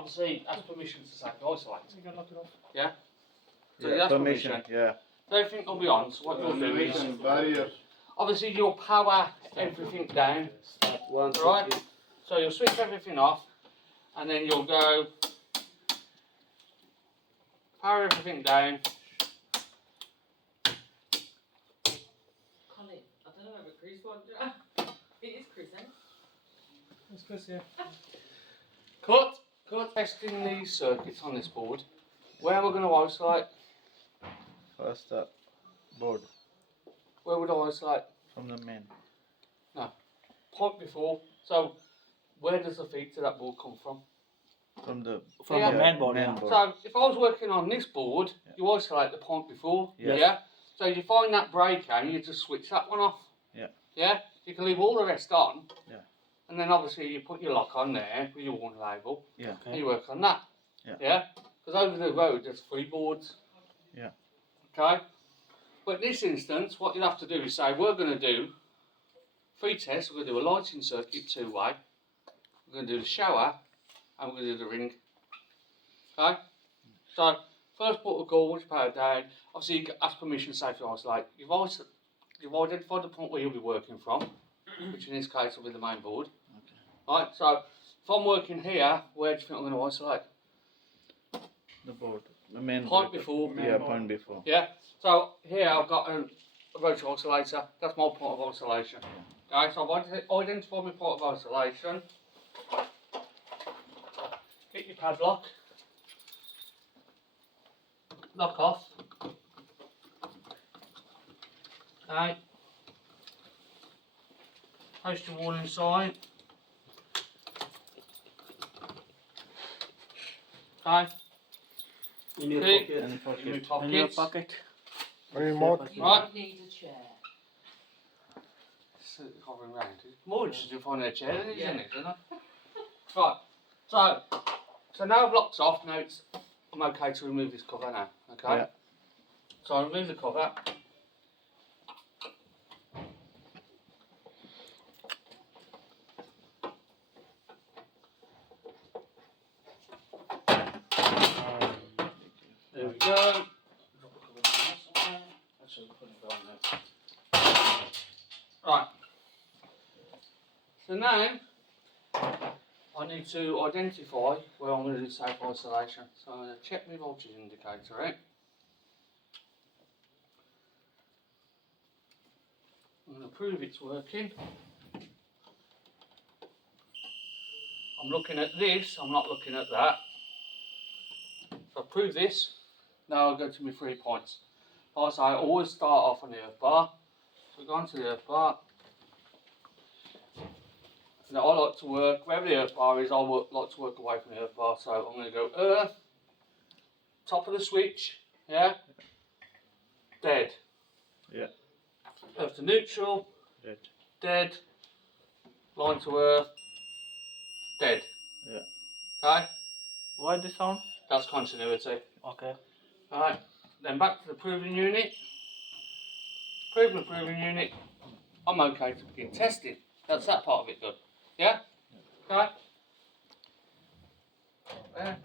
obviously has permission to safely isolate. You can lock it off. Yeah? So Yeah, that's permission. Yeah. So everything will be on, so what you'll do is, Barrier. obviously you'll power everything down, right? So you'll switch everything off, and then you'll go, power everything down. Colin, I don't know whether Chris wants it is Chris, eh? It's Chris here. Cut testing these circuits on this board. Where we're going to isolate, First board where would I isolate? from the main. Point before, so where does the feed to that board come from? From the Yeah. the main board, yeah. So if I was working on this board, you isolate the point before, Yes. yeah? So you find that breaker, you just switch that one off. Yeah. Yeah? You can leave all the rest on. Yeah. And then obviously you put your lock on there with your warning label. Yeah. And you work on that. Yeah. Yeah? Because over the road there's 3 boards. Yeah. Okay? But in this instance, what you'll have to do is say, we're going to do 3 tests. We're going to do a lighting circuit 2-way. We're going to do the shower. And we're going to do the ring. Okay? So, first port of call, once you power down, obviously you ask permission to safely isolate. You've identified the point where you'll be working from, which in this case will be the main board. Right, so if I'm working here, where do you think I'm going to isolate? The board. The main Point board. before. Yeah, point before. Yeah, so here I've got a rotor oscillator. That's my point of oscillation. Okay, so I've identified my point of oscillation. Hit your padlock. Lock off. Okay. Post your warning sign. Okay. In your Okay. pocket. And In pocket. In your pockets. pocket. Remote. You Right. don't need a chair. So, hovering round. It's more interesting to find a chair than it is, Yeah. isn't it? Isn't it? Right. So now I've locked off. Now I'm okay to remove this cover now. Okay. Yeah. So I remove the cover. There we go. Drop the cover down somewhere. Actually, put it down there. Right. So now I need to identify where I'm going to do safe isolation. So I'm going to check my voltage indicator, right? I'm going to prove it's working. I'm looking at this, I'm not looking at that. So I prove this, now I'll go to my 3 points. Like I say, I always start off on the earth bar. So go on to the earth bar. Now I like to work, wherever the earth bar is, like to work away from the earth bar. So I'm going to go earth, top of the switch, yeah, dead. Yeah. Earth to neutral, Dead. dead, line to earth, dead. Yeah. Okay, Why this sound? that's continuity. Okay. Alright, then back to the proving unit. Prove the proving unit. I'm okay to begin testing. That's that part of it done. Yeah? Okay? There.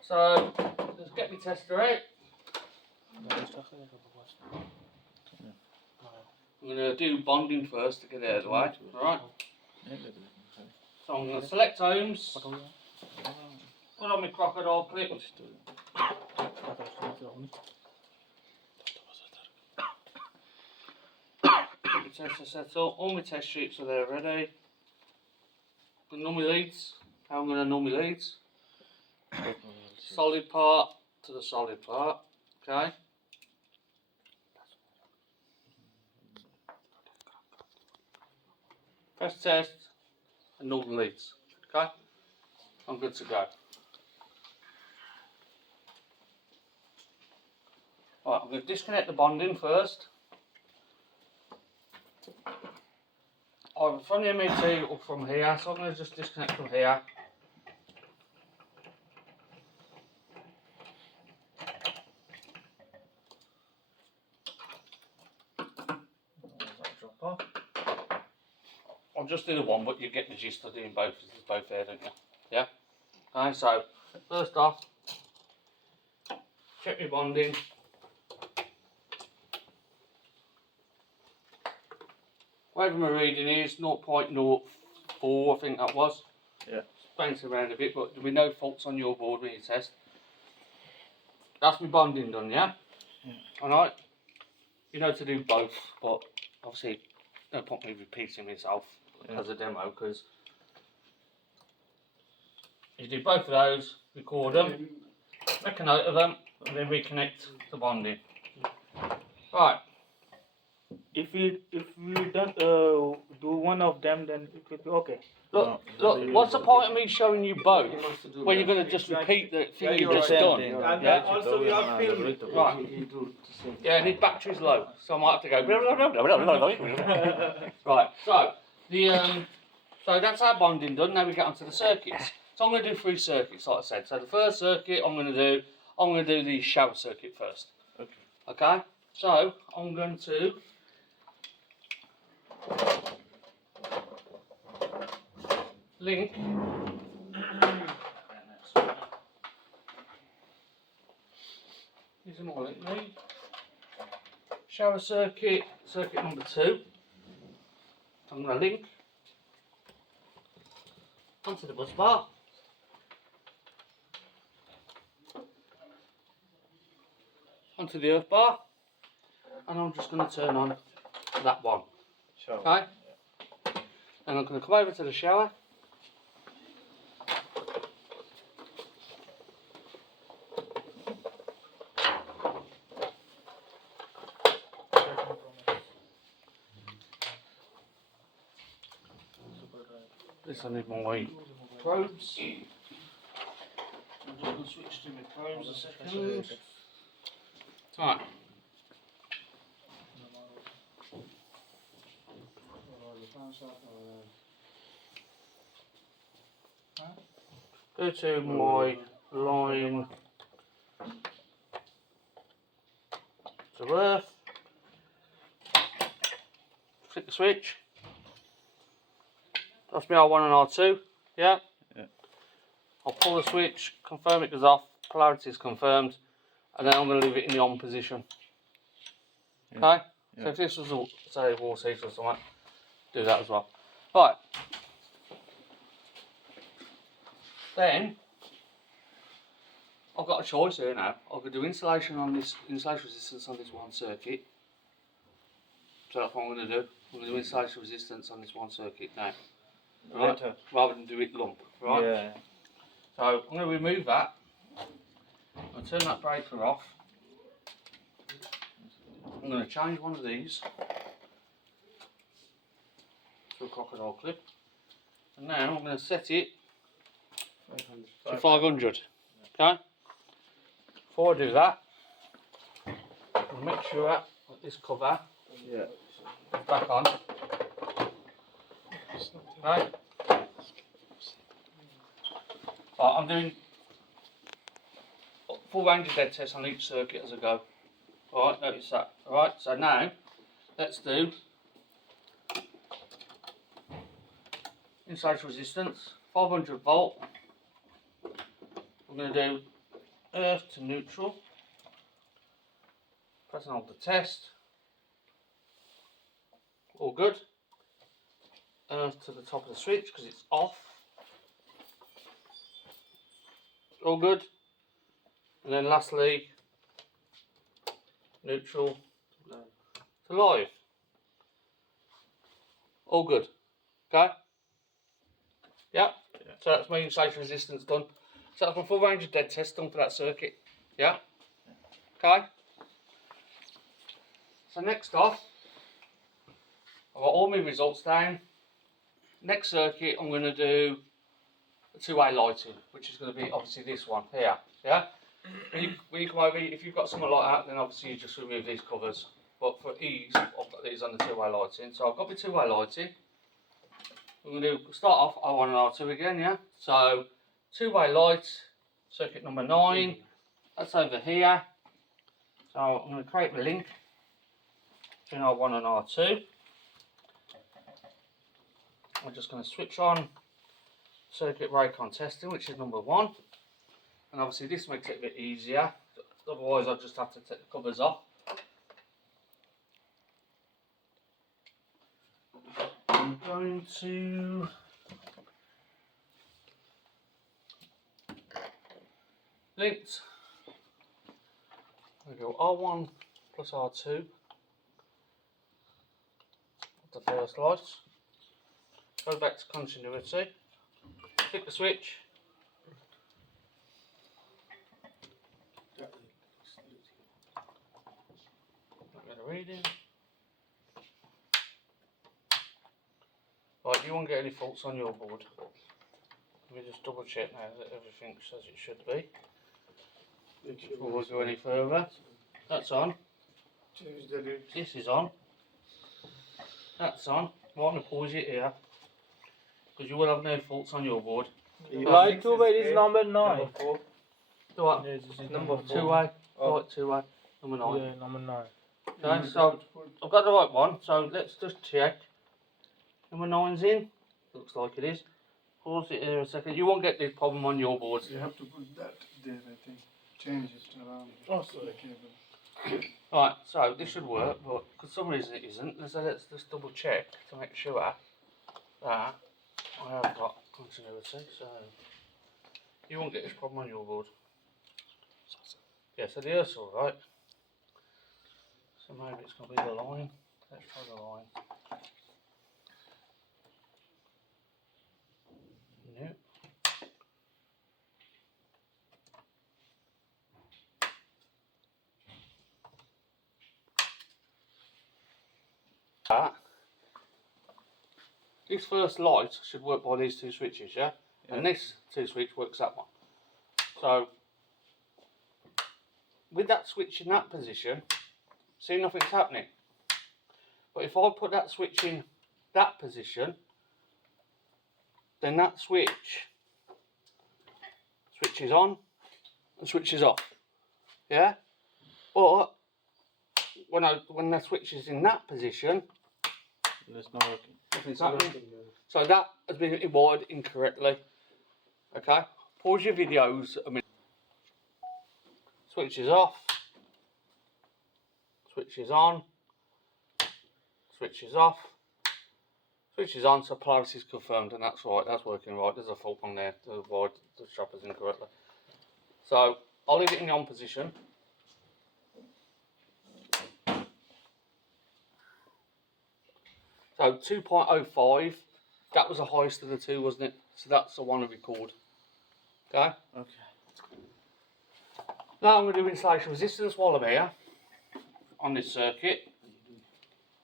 So, let's get my tester out. I'm going to do bonding first to get it out of the way. Alright? So I'm going to select ohms. Put on my crocodile clip. Tester set up. All my test strips are there ready. The null my leads. How I'm going to null my leads. Solid part to the solid part. Okay. Press test and null the leads. Okay. I'm good to go. Right, I'm going to disconnect the bonding first. Either from the MET or from here, so I'm going to just disconnect from here. Drop off. I'll just do the one, but you get the gist of doing both. There's both there, don't you? Yeah. Okay, so first off, check my bonding. Whatever my reading is, 0.04 I think that was. Yeah. Bouncing around a bit, but there'll be no faults on your board when you test. That's my bonding done, yeah? Alright? You know to do both, but obviously no point me repeating myself as a demo, because you do both of those, record them, make a note of them, and then reconnect the bonding. Right. If we don't do one of them, then it will be okay. Look, what's the point of me showing you both when you're going to just repeat the thing you've just done? And also we are filming. Right. Yeah, and his battery's low, so I might have to go. Right, so so that's our bonding done. Now we get onto the circuits. So I'm going to do 3 circuits, like I said. So the first circuit I'm going to do the shower circuit first. Okay. Okay. So I'm going to link. These are more like me. Shower circuit, circuit number 2. I'm going to link onto the bus bar. Onto the earth bar. And I'm just going to turn on that one. Shower. Okay? And I'm going to come over to the shower. This I need my probes. I'm just going to switch to my probes a second. Right. Go to my line to earth. Click the switch. That's my R1 and R2, yeah? Yeah. I'll pull the switch, confirm it goes off, polarity is confirmed, and then I'm going to leave it in the on position. Yeah. Okay? Yeah. So if this was, say, a wall heater or something, do that as well. Right. Then, I've got a choice here now. I could do insulation resistance on this one circuit. So that's what I'm going to do. I'm going to do insulation resistance on this one circuit now. Right? Later. Rather than do it lump, right? Yeah. So I'm going to remove that. I'll turn that breaker off. I'm going to change one of these to a crocodile clip. And now I'm going to set it to 500. Okay? Before I do that, I'll make sure that this cover Yeah. is back on. Right? Right, I'm doing full range of dead tests on each circuit as I go. Alright, notice that. Alright, so now let's do inside resistance, 500 volt. I'm going to do earth to neutral. Pressing on the test. All good. Earth to the top of the switch because it's off. All good. And then lastly, neutral to live. All good. Okay? Yeah? So that's my inside resistance done. So that's my full range of dead test done for that circuit. Yeah? Okay? So next off, I've got all my results down. Next circuit I'm going to do a 2-way lighting, which is going to be obviously this one here. Yeah? When you come over, if you've got something like that, then obviously you just remove these covers. But for ease, I've got these on the 2-way lighting. So I've got my 2-way lighting. We're going to start off R1 and R2 again, yeah? So 2-way light, circuit number 9. That's over here. So I'm going to create the link between R1 and R2. I'm just going to switch on circuit breaker on testing, which is number 1. And obviously this makes it a bit easier. Otherwise I'll just have to take the covers off. I'm going to linked. We go R1 plus R2. The first light. Go back to continuity. Click the switch. Not get a reading. Right, you won't get any faults on your board. Let me just double check now that everything's as it should be. Before we go any further. That's on. Change the rate. This is on. That's on. I'm going to pause it here. Because you will have no faults on your board. Light 2 way is number 9. Number 4. So what? Yes, this is Number 4. 2-way. Oh. Right, 2-way. Number 9. Yeah, number 9. Okay, so I've got the right one, so let's just check. Number 9's in. Looks like it is. Pause it here a second. You won't get this problem on your boards. You have to put that there, I think. Change it around. Oh, The cable. Right, so this should work, but for some reason it isn't. So let's just double check to make sure that I have got continuity. So you won't get this problem on your board. Yeah, so the earth's alright. So maybe it's going to be the line. Let's try the line. Nope. This first light should work by these 2 switches, yeah? And this 2 switch works that one. So, with that switch in that position, see, nothing's happening. But if I put that switch in that position, then that switch switches on and switches off. Yeah? But when the switch is in that position, It's not working. nothing's happening. So that has been wired incorrectly. Okay? Pause your videos a minute. Switch is off. Switch is on. Switch is off. Switch is on, so polarity is confirmed, and that's right, that's working right. There's a fault on there, the strap is incorrectly. So I'll leave it in the on position. So 2.05, that was the highest of the 2, wasn't it? So that's the one to record. Okay? Okay. Now I'm going to do insulation resistance while I'm here on this circuit.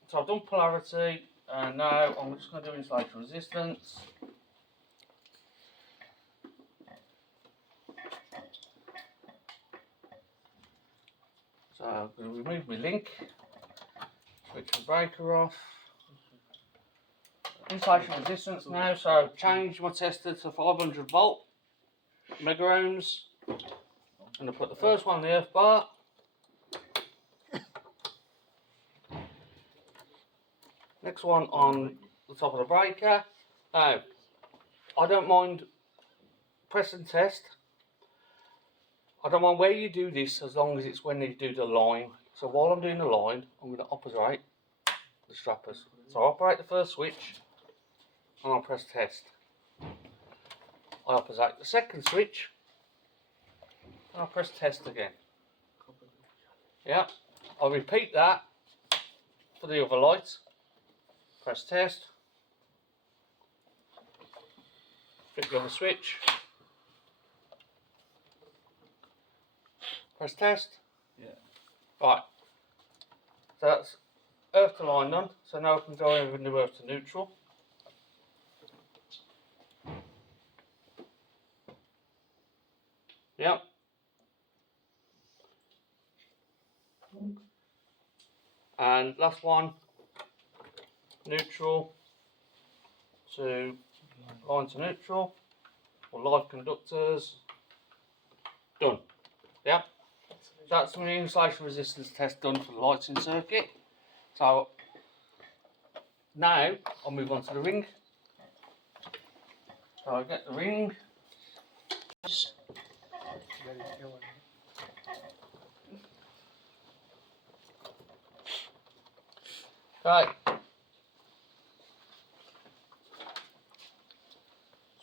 So I've done polarity, and now I'm just going to do insulation resistance. So I'm going to remove my link, switch the breaker off. Insulation resistance now, so change my tester to 500 volt mega ohms. I'm going to put the first one on the earth bar. Next one on the top of the breaker. Now, I don't mind press and test. I don't mind where you do this as long as it's when you do the line. So while I'm doing the line, I'm going to operate the strappers. So I operate the first switch and I'll press test. I operate the second switch and I'll press test again. Yeah, I'll repeat that for the other light. Press test. Flip the other switch. Press test. Yeah. Right. So that's earth to line done. So now I can go over and do earth to neutral. Yep. And last one, neutral to line to neutral, or live conductors. Done. Yep. That's my insulation resistance test done for the lighting circuit. So now I'll move on to the ring. So So I get the ring. Right.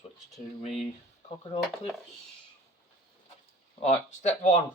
Switch to me crocodile clips. Right, step one.